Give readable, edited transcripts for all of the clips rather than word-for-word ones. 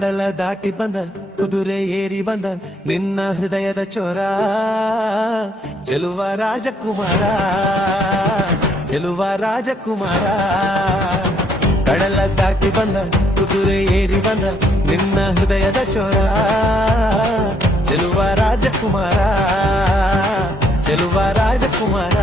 ಕಡಲ ದಾಟಿ ಬಂದ ಕುದುರೆ ಏರಿ ಬಂದ ನಿನ್ನ ಹೃದಯದ ಚೋರ ಚೆಲುವ ರಾಜಕುಮಾರ ಚೆಲುವ ರಾಜಕುಮಾರ ಕಡಲ ದಾಟಿ ಬಂದ ಕುದುರೆ ಏರಿ ಬಂದ ನಿನ್ನ ಹೃದಯದ ಚೋರ ಚೆಲುವ ರಾಜಕುಮಾರ ಚೆಲುವ ರಾಜಕುಮಾರ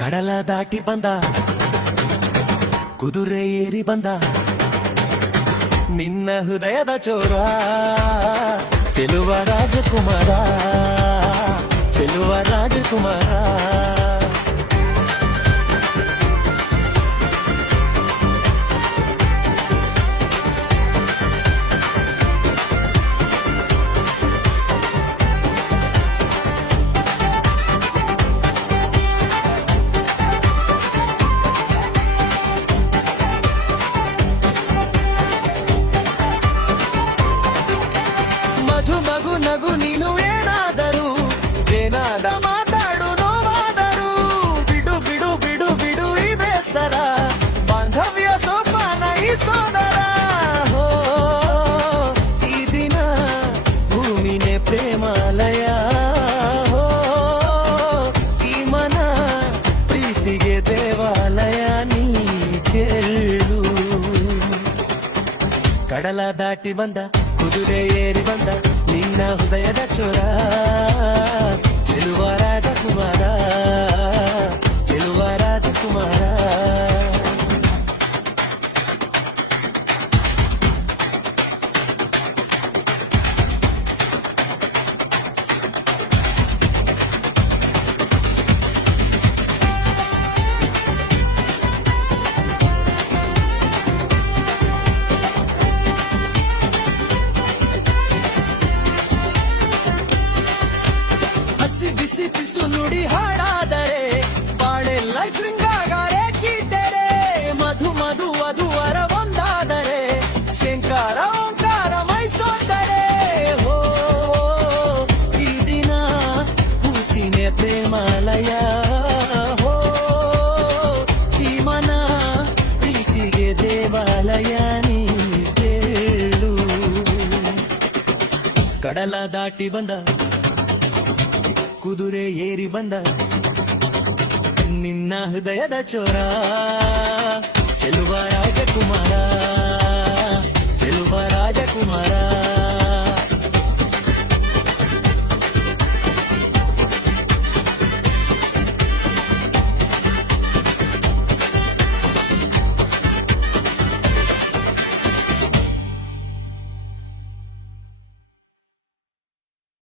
ಕಡಲ ದಾಟಿ ಬಂದ ಕುದುರೆ ಏರಿ ಬಂದ ನಿನ್ನ ಹೃದಯದ ಚೋರ ಚೆಲುವ ರಾಜಕುಮಾರ ಚೆಲುವ ರಾಜಕುಮಾರ ನಗು ನೀನು ಏನಾದರೂ ಏನಾದ ಮಾತಾಡು ನೋವಾದರೂ ಬಿಡು ಬಿಡು ಬಿಡು ಬಿಡು ಈ ಬೇಸರ ಬಾಂಧವ್ಯ ಸೋಪಾನ ಈ ಸೋದರ ಹೋ ಈ ದಿನ ಭೂಮಿನೇ ಪ್ರೇಮಾಲಯ ಹೋ ಈ ಮನ ಪ್ರೀತಿಗೆ ದೇವಾಲಯ ನೀ ಕೇಳು ಕಡಲ ದಾಟಿ ಬಂದ ಕುದುರೆ ಏರಿ ಬಂದ ನಿನ್ನ ಹೃದಯದ ಚೋರ ಚೆಲುವ ರಾಜಕುಮಾರ ಚೆಲುವ ರಾಜಕುಮಾರ ಬಿಸಿ ಬಿಸು ನುಡಿ ಹಾಡಾದರೆ ಬಾಳೆಲ್ಲ ಶೃಂಗಾಗಾರೆ ಕೀತೆರೆ ಮಧು ಮಧು ವಧುವರ ಒಂದಾದರೆ ಶಂಕಾರ ಓಂಕಾರ ಮೈಸೋದರೆ ಹೋ ಈ ದಿನ ಭೂತಿನೇ ಪ್ರೇಮಾಲಯ ಹೋ ಈ ಮನ ಪ್ರೀತಿಗೆ ದೇವಾಲಯ ನೀ ಕೇಳು ಕಡಲ ದಾಟಿ ಬಂದ ಕುದುರೆ ಏರಿ ಬಂದ ನಿನ್ನ ಹೃದಯದ ಚೋರ ಚೆಲುವ ರಾಜಕುಮಾರ ಚೆಲುವ ರಾಜಕುಮಾರ